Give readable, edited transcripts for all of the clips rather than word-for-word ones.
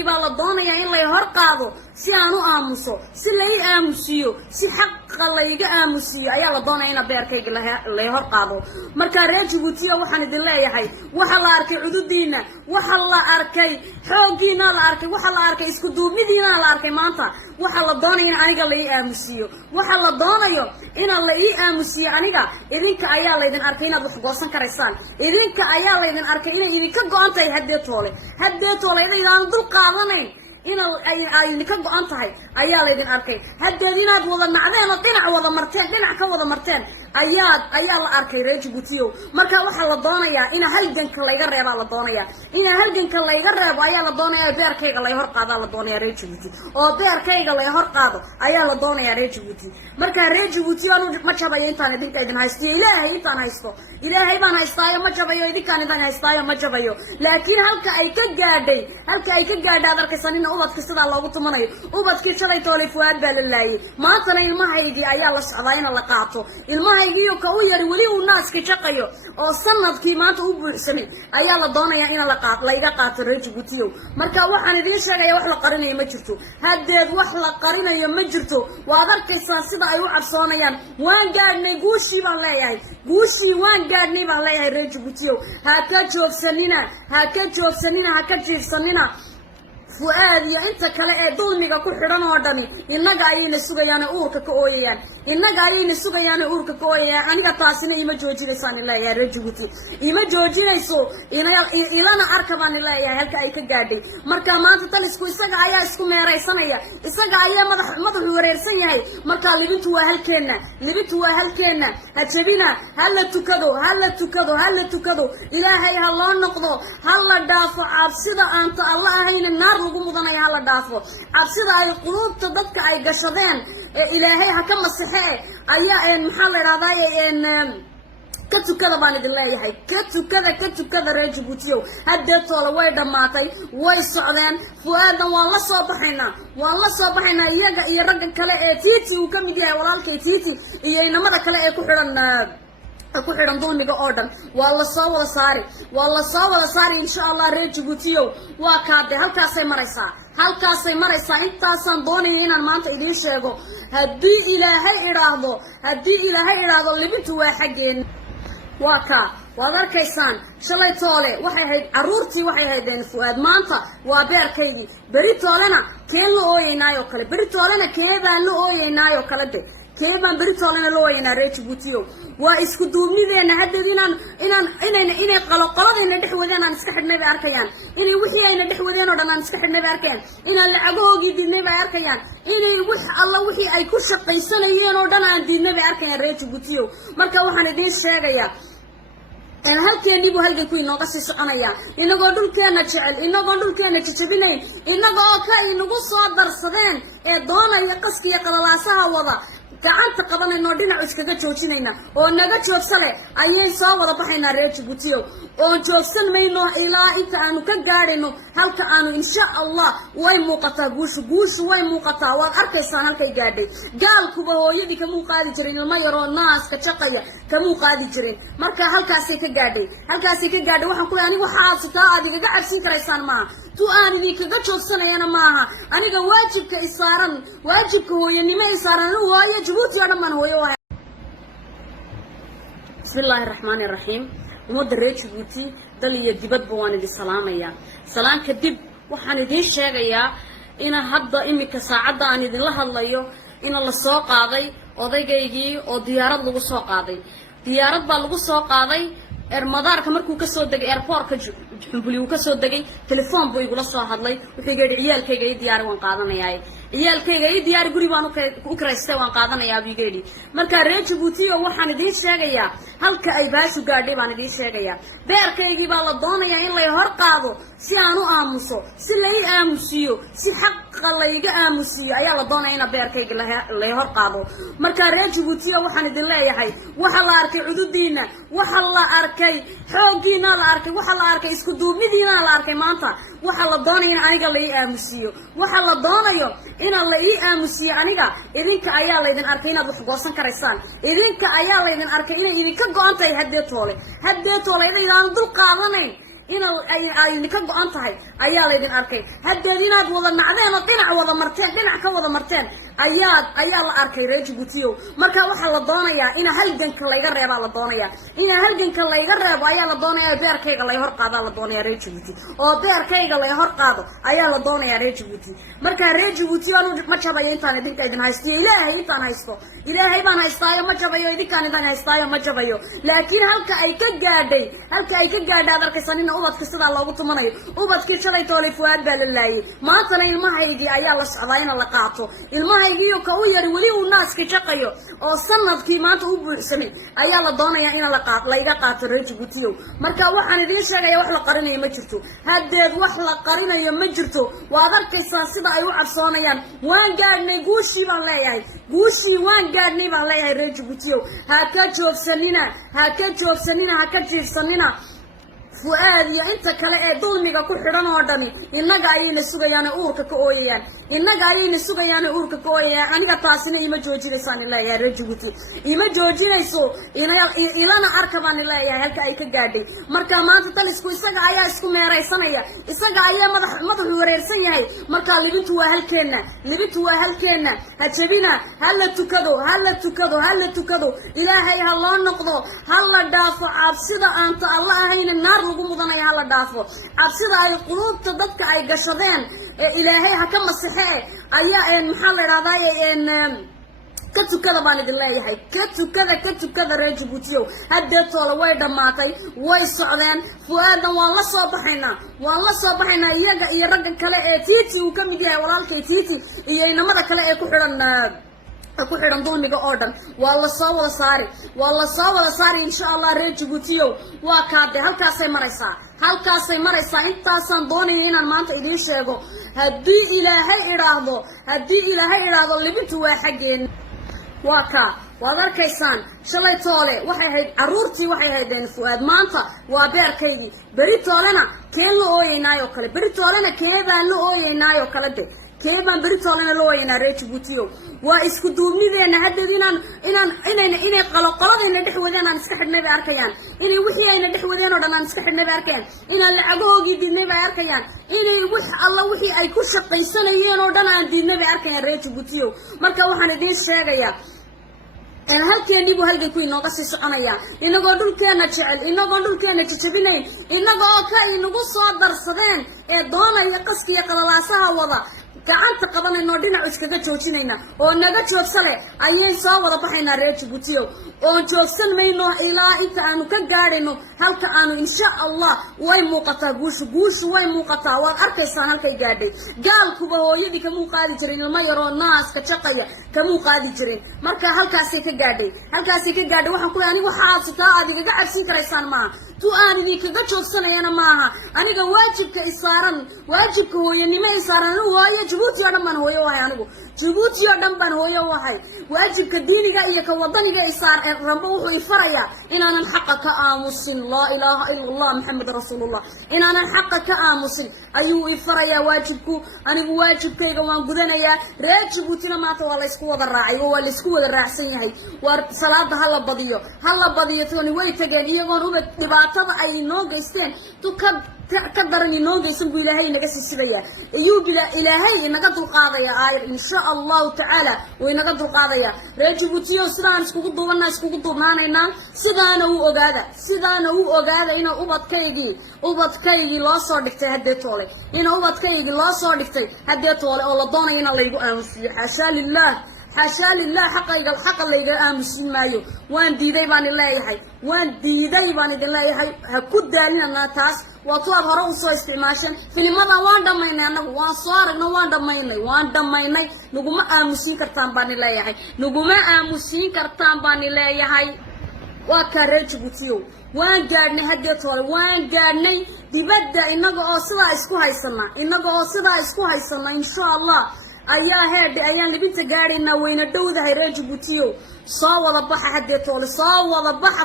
beerkaygii baa la doonayaa in lay hor qaado si aan u aamuso si lay aamusiyo si xaqa layga aamusiyo ayaa la doonaya in beerkayga lay hor qaado marka reer Djibouti waxaan idin leeyahay waxa la arkay cududiina waxa la arkay xoogiina la arkay waxa la arkay isku duumidiina la arkay maanta waxa la doonayo in aniga lay aamusiyo waxa la doonayo in la ii aamusiyo aniga idinka ayaa la idin arkay inaad wax goosan karaysaan idinka ayaa la idin arkay inay idinka go'antay haddee toole idaan dul qaadanayn ina ay ka go'an tahay ayaa la idin arkay haddee inaad wada nacdeen oo dhinac ka wada marteen ayaa la arkay reer Djibouti marka waxa la doonayaa in halganka layga reebo la doonayaa in halganka layga reebo ayaa la doonayaa beerkayga lay hor qaado la doonayaa reer Djibouti oo beerkayga lay hor qaado ayaa la doonayaa reer Djibouti marka reer Djibouti aanu ma jabayo intaan idin haysto ilaahay intaan haysto ilaahay baan haystaayo ma jabayo idinkaan idin haystaayo ma jabayo laakiin halka ay ka gaadhay arkaysan in ubadka sida loogu tumanayo ubadkii shalay toolay Fuad baa la laayay maantana ilmahaygii ayaa la socdaa in la qaato ilmahaygiiyo ka u yar wali uu naaska shaqayo oo sanadkii maanta u buuxsamay ayaa la doonayaa in layga qaato reer Djibouti marka waxaan idin sheegaya wax la qarinayo ma jirto haddeed wax la qarinayo ma jirto waad arkaysaa sida ay u cabsoonayaan waan gaadhnay guushii baan leeyahay reer Djibouti ha ka jiifsanina Fuad iyo inta kale ee dulmiga ku xidhan oo dhani inaga ayayna sugayaan uurka ka ooyayaan aniga taasina ima joojinaysaan ilaahay reer Djibouti ima joojinayso ilana arkabaan ilaahay halka ay ka gaadhay marka maanta tan isaga ayaa isku meeraysanaya isaga ayaa madaxu wareersan yahay marka libintu waa halkeena ha jabina hala tukado ilaahay ha loo noqdo hala dhaafo cabsida aanta Allah ahayna naar lagu mudanaya hala dhaafo cabsida ay qulubta dadka ay gashadeen ilaahay ha ka masaxee ayaa maxaa la yiraahdaa ka tukada baan idin leeyahay ka tukada reer Djibouti haddee toole way dhamaatay way socdeen Fuadan waan la soo baxaynaa iyaga iyo ragga kale ee Titi uu ka mid yahay walaalkay Titi iyo inamada kale ee ku xidhan dulmiga oo dhan waa la soo wada saari insha Allah reer Djibouti waa kaade halkaasay maraysaa intaasaan doonaya inaan maanta idin sheego haddii ilaahay iraahdo libintu waa xaggeen waad arkaysaan shalay toole waxay ahayd caruurtii waxay ahaydeen Fuad maanta waa beerkaydii beri toolena keen la ooyeynaayo kale beri toolena keebaan la ooyeynaayo kale keebaan beri toolena la ooyeynaa reer Djibouti waa isku duubnideena haddeed inay qoloqoladeena dhex wadeen aan iska xidhnay bay arkayaan inay wixii ayna dhex wadeen oo dhan aan iska xidhnay bay arkayaan inaan lacagahoogii diidnay bay arkayaan inay wixii ay ku shaqaysanayeen oo dhan aan diidnay bay arkayaan reer Djibouti marka waxaan idin sheegayaa halkeennii buu halgan ku inooga sii soconaya inagoo dhulkeena jecel inagoo dhulkeena jajabinayn inagoo ka inagu soo darsadeen ee doonaya qaska iyo qalalaasaha wada gacanta qabanayno dhinac iskaga joojinayna oo naga joogsale ayay soo wada baxaynaa reer Djibouti oo joogsan mayno ilaa inta aanu ka gaadhayno halka aanu insha Allah way muuqataa guushu way muuqataa waad arkaysaan halkay gaadhay gaalkuba hooyadii ka muuqaadi jirin ilmo yaroo naaska shaqaya ka muuqaadi jirin marka halkaasay ka gaadhay waxaan ku anigu waxa aad iga cabsin karaysaan maaha tu aan idinkaga joogsanayana maaha aniga waajibka hooyanimo isaaran hooyo Djibouti oo dhan hooyo bismillahir rahmanir rahim umada reer Djibouti dal iyo dibadba waan idin salaamayaa salaan kadib waxaan idin sheegayaa in hadda imika saacada aan idin la hadlayo in la soo qaaday odaygaygii oo diyaarad lagu soo qaaday diyaarad baa lagu soo qaaday madaarka markuu ka soo degay airportka Jumbuli uu ka soo degay telefoon buu igula soo hadlay wuxuu yiri ciyaalkayga ii diyaar waan qaadanayaa ciyaalkayga ii diyaar guri baan u kareystay waan qaadanayaa bigeedi marka reer Djibouti waxaan idin sheegayaa halka ay baashu gaadhay baan idin sheegayaa beerkaygii baa la doonayaa in lay hor qaado si aan u aamuso si lay aamusiyo si xaqa layga aamusiyo ayaa la doonayaa in beerkayga lay hor qaado marka reer Djibouti waxaan idin leeyahay waxa la arkay cududiina waxa la arkay xoogiina la arkay waxa la arkay isku duumidiina la arkay maanta waxa la doonayaa in aniga lay aamusiyo waxa la doonayo in la ii aamusiyo aniga idinka ayaa la idin arkay inaad wax goosan karaysaan idinka ayaa la idin arkay inay idinka go'antay haddee toole idaan dul qaadanayn ay ka go'an tahay ayaa laydin arkay haddeed inaad wada nacdeen oo dhinac ka wada marteen ayaa la arkay reer Djibouti marka waxa la doonayaa in halganka layga reebo la doonayaa ayaa la doonayaa beerkayga la hor qaado la doonayaa reer Djibouti oo beerkayga la hor qaado ayaa la doonayaa reer Djibouti marka reer Djibouti aanu ma jabayo intaan idinka idin haysto ilaahay baan haystaayo ma jabayo idinkaan idin haystaayo ma jabayo laakiin halka ay ka gaadhay arkaysan in ubadka sida loogu tumanayo ubadkii shalay toolay fuad baa la laayay maantana ilmahaygii ayaa la socdaa in la qaato ilmahaygiiyo ka u yari wali uu naaska shaqayo oo sanadkii maanta u buuxsamay ayaa la doonayaa in la qaato reer Djibouti marka waxaan idin sheegaya wax la qarinayo ma jirto haddeed wax la qarinayo ma jirto waad arkaysaa sida ay u cabsoonayaan waan gaadhnay guushii baan leeyahay reer Djibouti ha ka joogsanina ha ka jiifsanina fuad iyo inta kale ee dulmiga ku xidhan oo dhami innaga ayayna sugayaan uurka ka ooyayaan aniga taasina ima joojinaysaan ilaa reer Djibouti ima joojinayso ilana arkabaan ilaa halka ay ka gaadhay marka maanta talisku isaga ayaa isku meeraysanaya isaga ayaa madaxu wareersan yahay marka libintu waa halkeena ha jabina hala tukado ilaahay ha loo noqdo hala dhaafo cabsida aanta alla ahayn naar lagu mudanaya hala dhaafo cabsida ay qulubta dadka ay gashadeen ilaahay ha ka masaxee ayaa maxaa la yiraahdaa ka tukada baan idin leeyahay ka tukada reer Djibouti hadda toole way dhamaatay way socdeen fuaadan waan la soo baxaynaa iyaga iyo ragga kale ee Titi uu ka mid yahay walaalkay Titi iyo inamada kale ee ku xidhan dulmiga oo dhan waa la soo wada saari insha Allah reer Djibouti waa kaade halkaasay maraysaa intaasaan doonaya inaan maanta idin sheego haddii ilaahay idhaahdo libintu waa xaggeen waa ka waad arkaysaan shalay toole waxay ahayd caruurtii waxay ahaydeen fuad maanta waa beerkaydii beri toolena keen la ooyeynaayo kale keebaan la ooyeynaayo kale de keebaan beri toolena la ooyeynaa reer Djibouti waa isku duubnideena haddeed inay qoloqoladayna dhex wadeen aan iska xidhnay bay arkayaan inay wixii ayna dhex wadeen oo dhan aan iska xidhnay bay arkayaan inaan lacagahoogii diidnay bay arkayaan inay wixii ay ku shaqaysanayeen oo dhan aan diidnay bay arkayaan reer Djibouti marka waxaan idin sheegayaa halkeeni buu halkay ku inooga sii soconaya inagoo dhulkeena jecel inagoo dhulkeena jajabinayn inagoo ka inagu soo darsadeen ee doonaya qaskiya qalalaasaha wada gacanta qabanayno dhinac iskaga joojinayna oo naga joogsale ayay soo wada baxaynaa reer Djibouti oo joogsan mayno ilaa inta aanu ka gaadhayno halka aanu insha Allah way muuqataa guushu way muuqataa waad arkaysaan halkay gaadhay gaalkuba hooyadii ka muuqaadi jirin ilmo yaroo naaska shaqaya ka muuqaadi jirin marka halkaasay ka gaadhay waxaan ku anigu waxa sitaa aad iga cabsin karaysaan maaha tu aan idinkaga joogsanayana maaha aniga waajibka hooyanimo isaaran hooyo Djibouti oo dhan baan hooyo wahay anigu Djibouti oo dhan baan hooyo wahay waajibka diiniga iyo ka wadaniga isaar rabbo wuxuu ifarayaa inaanan xaqa ka aamusin la ilaaha illa Allah muhammad rasuulullah inaanan xaqa ka aamusin ayuu ifarayaa waajibku anigu waajibkayga waan gudanayaa reer Djiboutina maanta waa la isku wada raacay waa la isku wada raacsan yahay war salaada hala badiyo tooni way tageen iyagoon ubad dhibaatada ay noo geysteen ka daran inoo geysan buu ilaahay naga sisibaya ilaahay inaga dulqaadaya aayir insha Allah taala way naga dulqaadaya reer Djibouti sidaan iskugu duubnaanaynaa sidaana uu ogaada inuu ubadkaygii loo soo dhigtay haddee toole oo la doonayo in laygu aamusiyo xashaa lillah xaqa layga aamusin maayo waan diiday baan idin leeyahay ha ku daalinana taas waa tuad hore u soo isticmaashan filimadan waan dhamaynay anagu waan soo aragno waan dhamaynay naguma aamusin kartaan baan leeyahay waa ka reer Djibouti waan gaadhnay haddee toole waan gaadhnay dibadda inaga oo sidaa isku haysana insha Allah ayaan libinta gaadhaynaa wayna dhowdahay reer Djibouti soo wada baxa haddee toole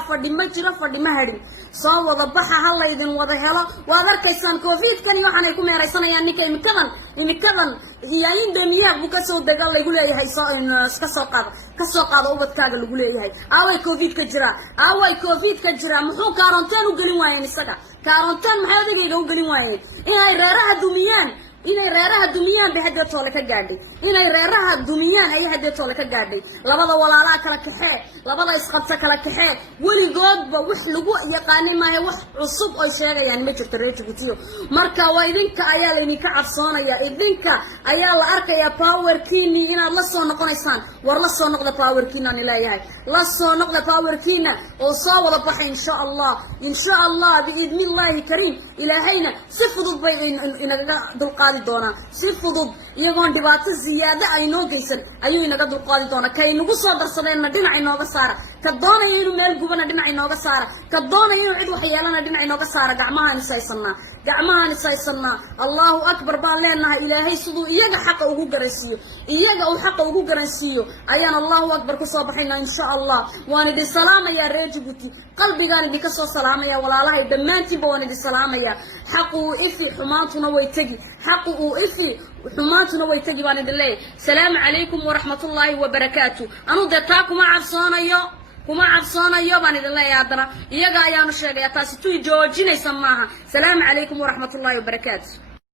fadhi ma hadhin soo wada baxa hala idin wada helo waad arkaysaan covidkan iyo waxaan ay ku meeraysanayaan ninka imikadan iyayin damiyaha buu ka soo dagal lagu leeyahay ka soo qaado ubadkaaga lagu leeyahay away covid ka jira muxuu kaaranteen u gelin waayeen isaga كارونتان محاولة يقولوا قلين واين إنها ريرها دوميان inay reeraha dumiyaan bay hadda toole ka gaadhay inay reeraha dumiyaan ay hadda toole ka gaadhay labada walaalaha kala kaxee labada isqabta kala kaxee weligoodba wax lagu yaqaanay maahay wax cusub oo sheegayaan ma jirto reer Djibouti marka waa idinka ayaa la idinka cabsoonaya idinka ayaa la arkaya powerkiini inaad la soo noqonaysaan war la soo noqda powerkiina aan leeyahay la soo noqda powerkiina oo soo wada baxay insha Allah biidnillahi kareem ilaahayna si fudud bay inaga dulqaad doona si fudud iyagoon dhibaato ziyaada ay noo geysan ayuu inaga dulqaadi doona kay nagu soo darsadeen dhinac inooga saara ka doonaya inuu meel gubana dhinac inooga saara ka doonaya inuu cid wax yeelana dhinac inooga saara gacmahan isaysanna Allahu akbar baan leenahay ilaahay siduu iyaga xaq ugu garansiyo iyaga uu xaq ugu garansiyo ayaan Allahu akbar ku soo baxayna insha Allah waan idin salaamaya reer Djibouti qalbigaan idinka soo salaamaya walaalahay dhammaantiinba waan idin salaamaya xaqu ifi xumaantuna way tagi حق وإفي وحماتنا ويتجي بان الله السلام عليكم ورحمة الله وبركاته أنا دتاكم عفصانا يو بان الله يا عدنا يا جايان الشيخ يا تاسي توي جوجين يسمعها السلام عليكم ورحمة الله وبركاته